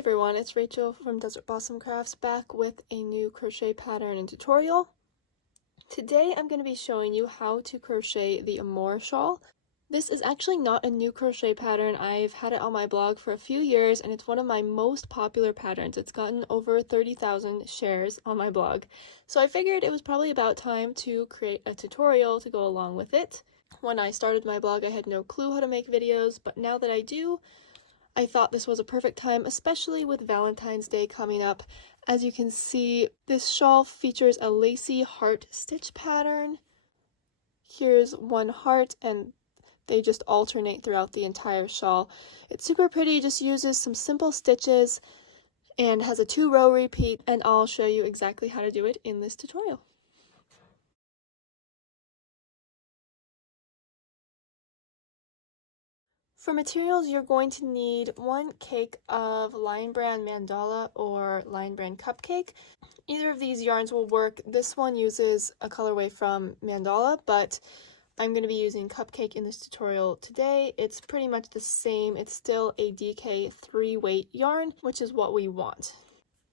everyone, it's Rachel from Desert Blossom Crafts back with a new crochet pattern and tutorial. Today I'm going to be showing you how to crochet the Amore Shawl. This is actually not a new crochet pattern. I've had it on my blog for a few years and it's one of my most popular patterns. It's gotten over 30,000 shares on my blog. So I figured it was probably about time to create a tutorial to go along with it. When I started my blog I had no clue how to make videos, but now that I do, I thought this was a perfect time, especially with Valentine's Day coming up. As you can see, this shawl features a lacy heart stitch pattern. Here's one heart and they just alternate throughout the entire shawl. It's super pretty, just uses some simple stitches and has a 2-row repeat, and I'll show you exactly how to do it in this tutorial. For materials, you're going to need 1 cake of Lion Brand Mandala or Lion Brand Cupcake. Either of these yarns will work. This one uses a colorway from Mandala, but I'm going to be using Cupcake in this tutorial today. It's pretty much the same. It's still a DK 3-weight yarn, which is what we want.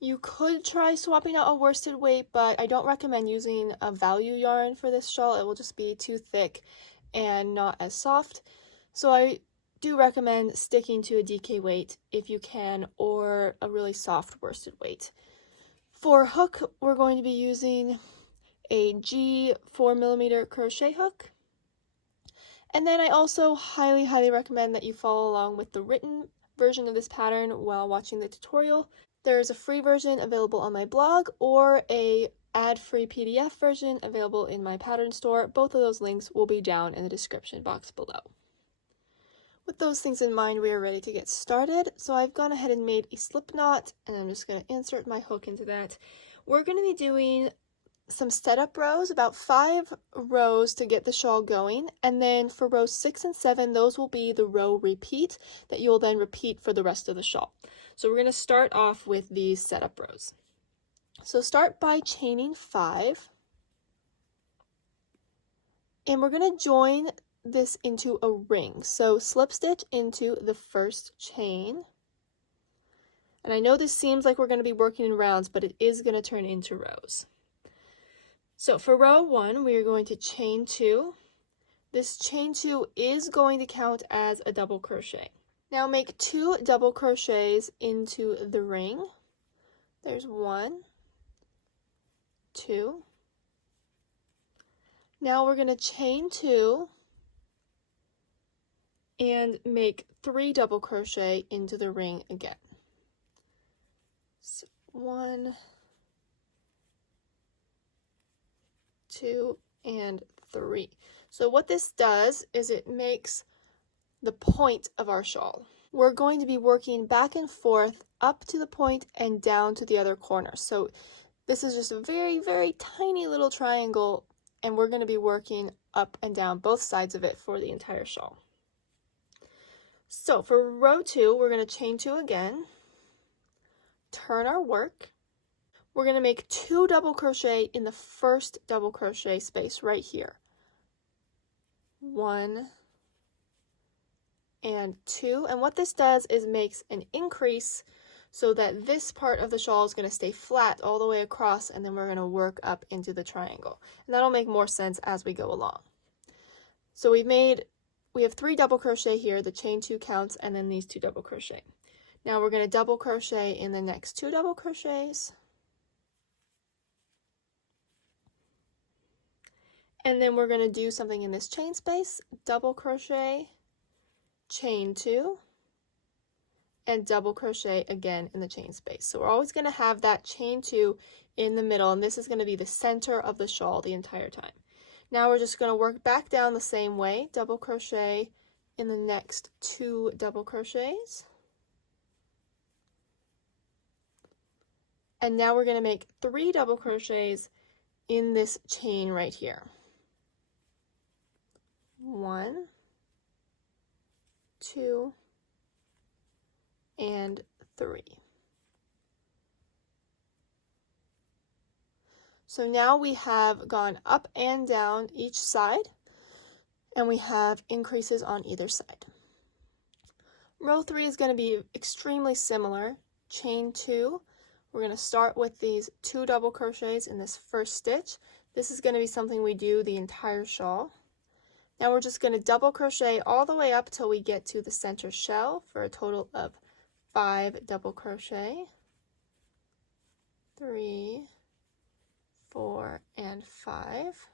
You could try swapping out a worsted weight, but I don't recommend using a value yarn for this shawl. It will just be too thick and not as soft. So I do recommend sticking to a DK weight if you can, or a really soft worsted weight. For hook, we're going to be using a G 4mm crochet hook. And then I also highly recommend that you follow along with the written version of this pattern while watching the tutorial. There is a free version available on my blog or a ad-free PDF version available in my pattern store. Both of those links will be down in the description box below. With those things in mind, we are ready to get started. So I've gone ahead and made a slip knot, and I'm just going to insert my hook into that. We're going to be doing some setup rows, about 5 rows to get the shawl going, and then for rows 6 and 7, those will be the row repeat that you'll then repeat for the rest of the shawl. So we're going to start off with these setup rows. So start by chaining 5, and we're going to join this into a ring. So slip stitch into the first chain, and I know this seems like we're going to be working in rounds, but it is going to turn into rows. So for row 1, we are going to chain 2. This chain 2 is going to count as a double crochet. Now make 2 double crochets into the ring. There's 1, 2. Now we're going to chain 2 and make 3 double crochet into the ring again. So 1, 2, and 3. So what this does is it makes the point of our shawl. We're going to be working back and forth up to the point and down to the other corner. So this is just a very tiny little triangle, and we're going to be working up and down both sides of it for the entire shawl. So for row 2, we're going to chain 2 again, turn our work. We're going to make 2 double crochet in the first double crochet space right here. 1 and 2. And what this does is makes an increase so that this part of the shawl is going to stay flat all the way across, and then we're going to work up into the triangle. And that'll make more sense as we go along. So we have 3 double crochet here, the chain 2 counts, and then these 2 double crochet. Now we're going to double crochet in the next 2 double crochets. And then we're going to do something in this chain space, double crochet, chain 2, and double crochet again in the chain space. So we're always going to have that chain 2 in the middle, and this is going to be the center of the shawl the entire time. Now we're just going to work back down the same way, double crochet in the next 2 double crochets. And now we're going to make 3 double crochets in this chain right here. 1, 2, and 3. So now we have gone up and down each side, and we have increases on either side. Row 3 is going to be extremely similar. chain 2. We're going to start with these 2 double crochets in this first stitch. This is going to be something we do the entire shawl. Now we're just going to double crochet all the way up till we get to the center shell for a total of 5 double crochet. 3, 4, and 5.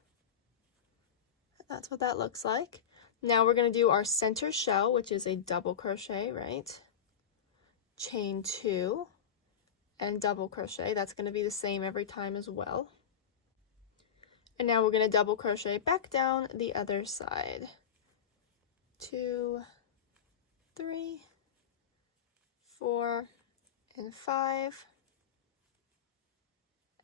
That's what that looks like. Now we're going to do our center shell, which is a double crochet, right? Chain 2 and double crochet. That's going to be the same every time as well. And now we're going to double crochet back down the other side. 2, 3, 4, and 5.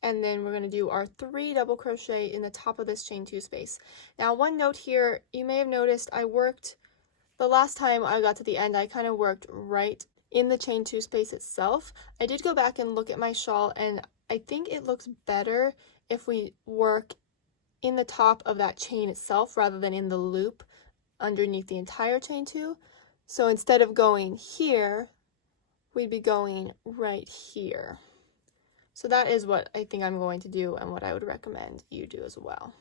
And then we're going to do our 3 double crochet in the top of this chain 2 space. Now one note here, you may have noticed I worked, the last time I got to the end, I kind of worked right in the chain 2 space itself. I did go back and look at my shawl, and I think it looks better if we work in the top of that chain itself rather than in the loop underneath the entire chain 2. So instead of going here, we'd be going right here. So that is what I think I'm going to do and what I would recommend you do as well.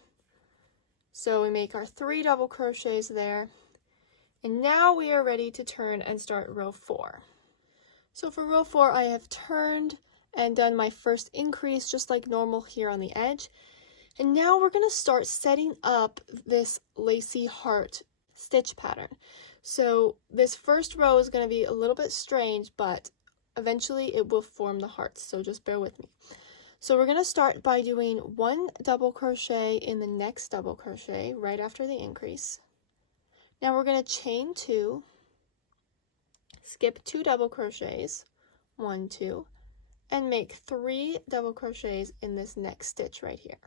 So we make our 3 double crochets there, and now we are ready to turn and start row 4. So for row 4, I have turned and done my first increase just like normal here on the edge. And now we're going to start setting up this lacy heart stitch pattern. So this first row is going to be a little bit strange, but eventually it will form the hearts, so just bear with me. So we're going to start by doing 1 double crochet in the next double crochet right after the increase. Now we're going to chain 2, skip 2 double crochets, 1, 2, and make 3 double crochets in this next stitch right here.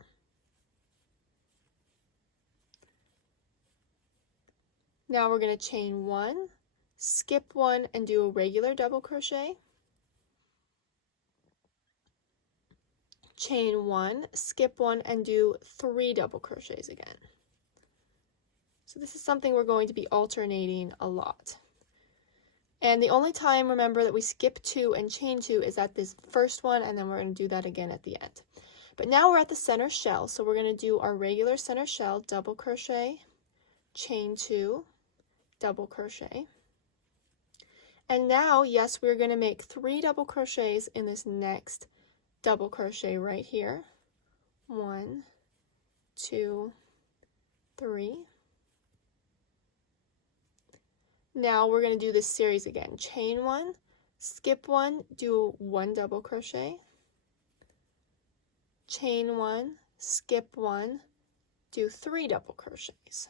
Now we're going to chain 1, skip 1, and do a regular double crochet. Chain 1, skip 1, and do 3 double crochets again. So this is something we're going to be alternating a lot. And the only time, remember, that we skip 2 and chain 2 is at this first one, and then we're going to do that again at the end. But now we're at the center shell, so we're going to do our regular center shell, double crochet, chain 2, double crochet. And now, yes, we're going to make 3 double crochets in this next double crochet right here. 1, 2, 3. Now we're going to do this series again. Chain 1, skip 1, do 1 double crochet. Chain 1, skip 1, do 3 double crochets.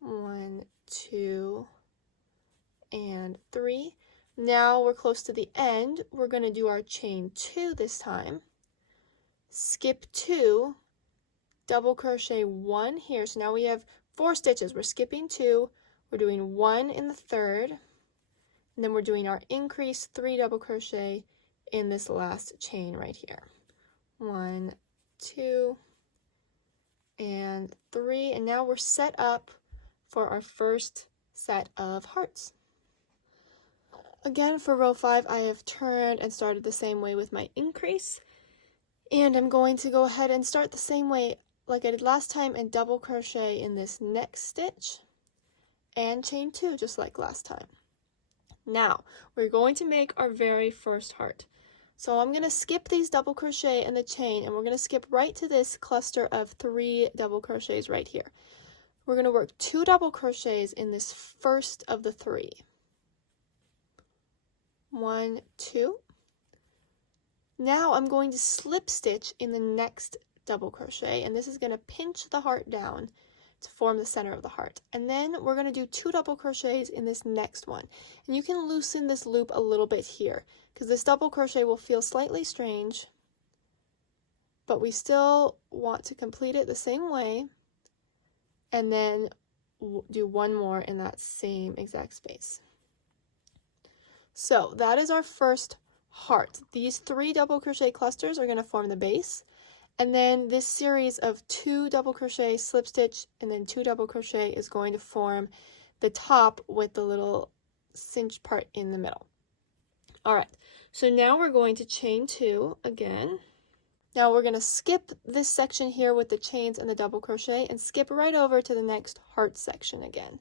1, 2, and 3. Now we're close to the end. We're going to do our chain 2 this time. Skip 2, double crochet 1 here. So now we have 4 stitches. We're skipping 2, we're doing 1 in the third, and then we're doing our increase 3 double crochet in this last chain right here. 1, 2, and 3, and now we're set up for our first set of hearts. Again, for row 5, I have turned and started the same way with my increase, and I'm going to go ahead and start the same way like I did last time and double crochet in this next stitch and chain 2 just like last time. Now we're going to make our very first heart. So I'm going to skip these double crochet in the chain, and we're going to skip right to this cluster of 3 double crochets right here. We're going to work 2 double crochets in this first of the 3. 1, 2. Now I'm going to slip stitch in the next double crochet, and this is going to pinch the heart down to form the center of the heart. And then we're going to do 2 double crochets in this next one. And you can loosen this loop a little bit here, because this double crochet will feel slightly strange, but we still want to complete it the same way, and then do 1 more in that same exact space. So that is our first heart. These 3 double crochet clusters are going to form the base, and then this series of 2 double crochet, slip stitch, and then 2 double crochet is going to form the top with the little cinched part in the middle. All right, so now we're going to chain 2 again. Now we're going to skip this section here with the chains and the double crochet and skip right over to the next heart section again.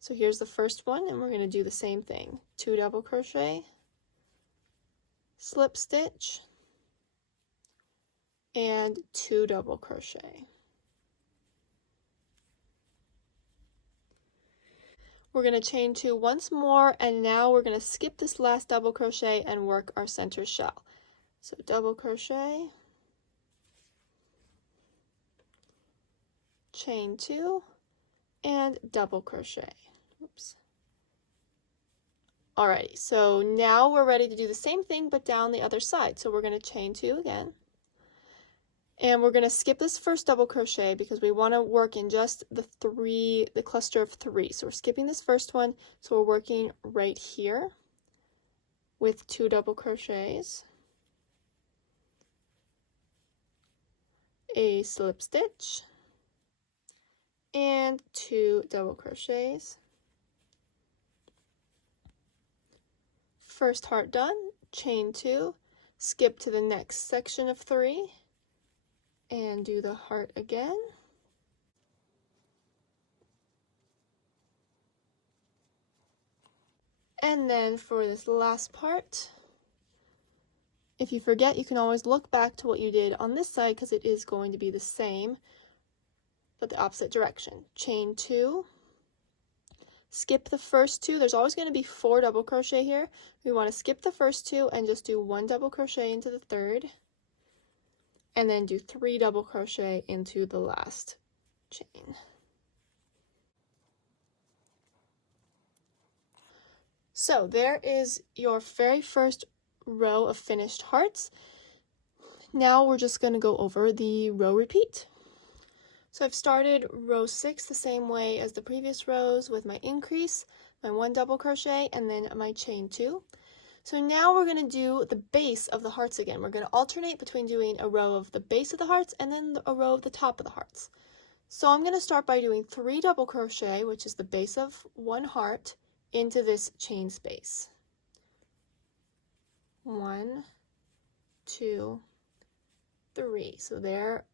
So here's the first one, and we're going to do the same thing. 2 double crochet, slip stitch, and 2 double crochet. We're going to chain 2 once more, and now we're going to skip this last double crochet and work our center shell. So double crochet, chain 2, and double crochet. Oops. Alrighty, so now we're ready to do the same thing but down the other side. So we're going to chain 2 again. And we're going to skip this first double crochet because we want to work in just the cluster of 3. So we're skipping this first one. So we're working right here with 2 double crochets, a slip stitch, and 2 double crochets. First heart done, chain 2, skip to the next section of 3, and do the heart again. And then for this last part, if you forget, you can always look back to what you did on this side because it is going to be the same, but the opposite direction. Chain 2, skip the first 2. There's always going to be 4 double crochet here. We want to skip the first 2 and just do 1 double crochet into the third, and then do 3 double crochet into the last chain. So there is your very first row of finished hearts. Now we're just going to go over the row repeat. So I've started row 6 the same way as the previous rows with my increase, my 1 double crochet, and then my chain 2. So now we're going to do the base of the hearts again. We're going to alternate between doing a row of the base of the hearts and then a row of the top of the hearts. So I'm going to start by doing 3 double crochet, which is the base of 1 heart, into this chain space. 1, 2, 3. So there,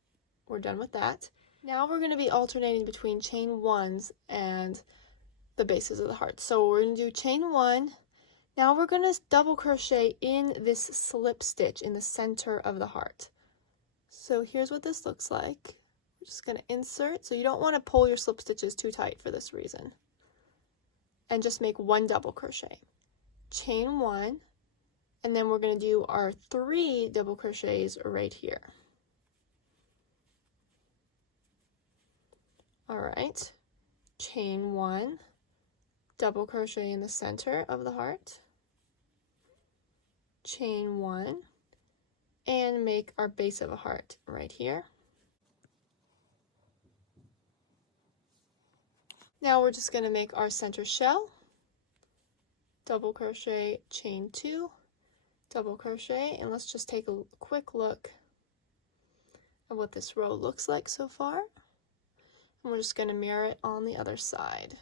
we're done with that. Now we're going to be alternating between chain 1s and the bases of the hearts. So we're going to do chain 1. Now we're going to double crochet in this slip stitch in the center of the heart. So here's what this looks like. We're just going to insert. So you don't want to pull your slip stitches too tight for this reason. And just make 1 double crochet. Chain 1, and then we're going to do our 3 double crochets right here. Alright, chain 1, double crochet in the center of the heart, chain 1, and make our base of a heart right here. Now we're just going to make our center shell, double crochet, chain 2, double crochet, and let's just take a quick look at what this row looks like so far. And we're just going to mirror it on the other side.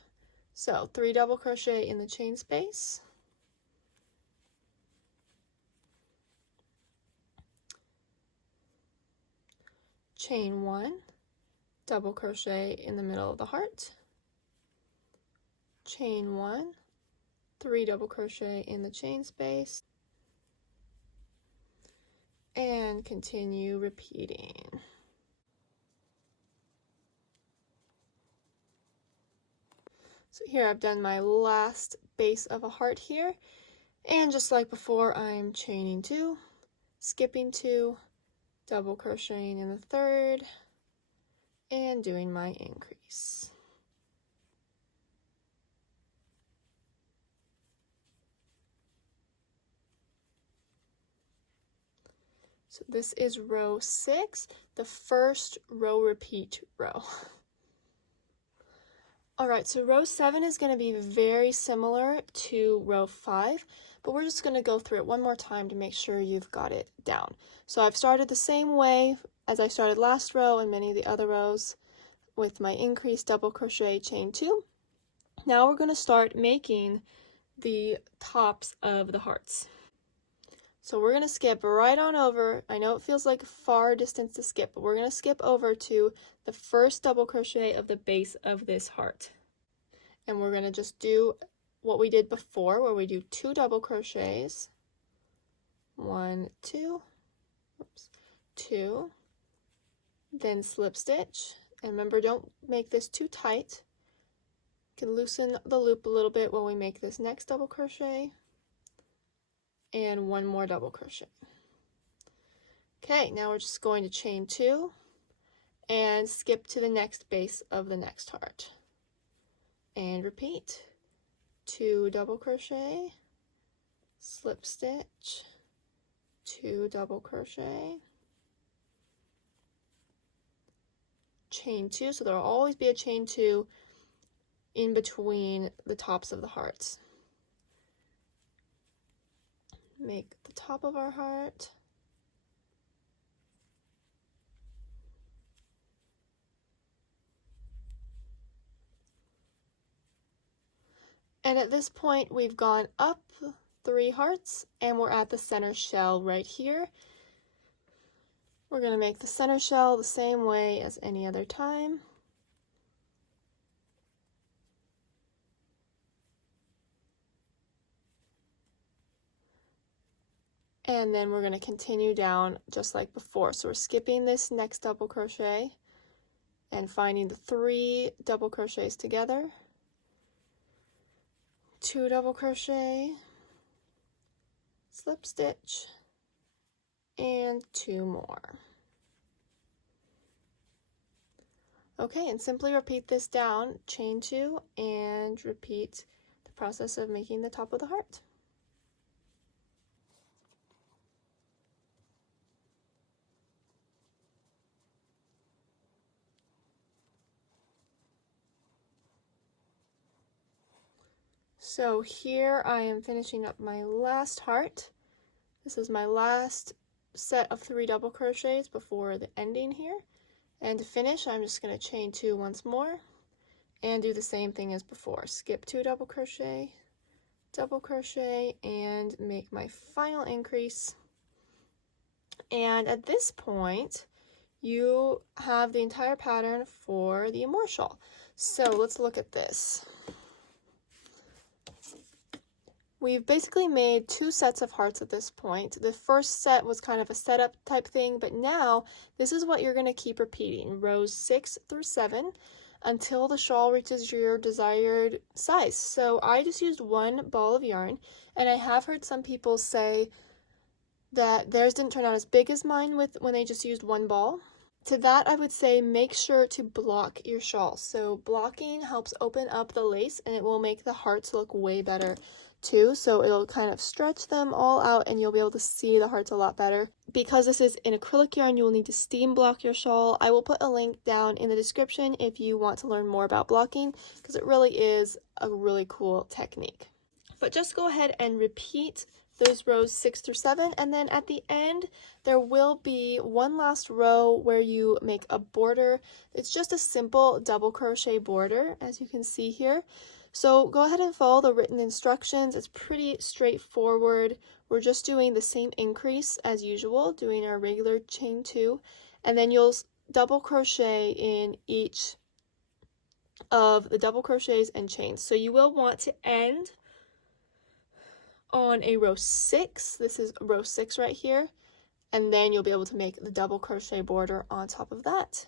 So 3 double crochet in the chain space, chain 1, double crochet in the middle of the heart, chain 1, 3 double crochet in the chain space, and continue repeating. So here I've done my last base of a heart here, and just like before, I'm chaining 2, skipping 2, double crocheting in the third, and doing my increase. So this is row 6, the first row repeat row. Alright, so row 7 is going to be very similar to row 5, but we're just going to go through it one more time to make sure you've got it down. So I've started the same way as I started last row and many of the other rows with my increase, double crochet, chain 2. Now we're going to start making the tops of the hearts. So we're going to skip right on over. I know it feels like a far distance to skip, but we're going to skip over to the first double crochet of the base of this heart. And we're going to just do what we did before, where we do 2 double crochets. 1, 2, oops, 2, then slip stitch. And remember, don't make this too tight. You can loosen the loop a little bit when we make this next double crochet. And 1 more double crochet. Okay, now we're just going to chain 2 and skip to the next base of the next heart. And repeat. 2 double crochet, slip stitch, 2 double crochet, chain 2, so there will always be a chain 2 in between the tops of the hearts. Make the top of our heart, and at this point we've gone up 3 hearts and we're at the center shell right here. We're going to make the center shell the same way as any other time. And then we're going to continue down just like before. So we're skipping this next double crochet and finding the 3 double crochets together. 2 double crochet, slip stitch, and 2 more. Okay, and simply repeat this down, chain 2, and repeat the process of making the top of the heart. So here I am finishing up my last heart. This is my last set of 3 double crochets before the ending here. And to finish, I'm just going to chain 2 once more and do the same thing as before. Skip 2 double crochet, and make my final increase. And at this point, you have the entire pattern for the Amore Shawl. So let's look at this. We've basically made 2 sets of hearts at this point. The first set was kind of a setup type thing, but now this is what you're going to keep repeating, rows 6 through 7, until the shawl reaches your desired size. So I just used 1 ball of yarn, and I have heard some people say that theirs didn't turn out as big as mine when they just used 1 ball. To that, I would say make sure to block your shawl. So blocking helps open up the lace, and it will make the hearts look way better too, so it'll kind of stretch them all out and you'll be able to see the hearts a lot better. Because this is in acrylic yarn, you will need to steam block your shawl. I will put a link down in the description if you want to learn more about blocking, because it really is a really cool technique. But just go ahead and repeat those rows 6 through 7, and then at the end there will be 1 last row where you make a border. It's just a simple double crochet border, as you can see here. So go ahead and follow the written instructions. It's pretty straightforward. We're just doing the same increase as usual, doing our regular chain 2, and then you'll double crochet in each of the double crochets and chains. So you will want to end on a row 6. This is row 6 right here, and then you'll be able to make the double crochet border on top of that.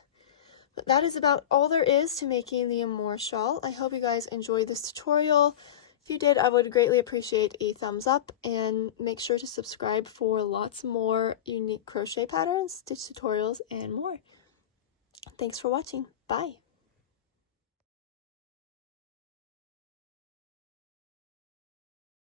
But that is about all there is to making the Amore Shawl. I hope you guys enjoyed this tutorial. If you did, I would greatly appreciate a thumbs up, and make sure to subscribe for lots more unique crochet patterns, stitch tutorials, and more. Thanks for watching. Bye!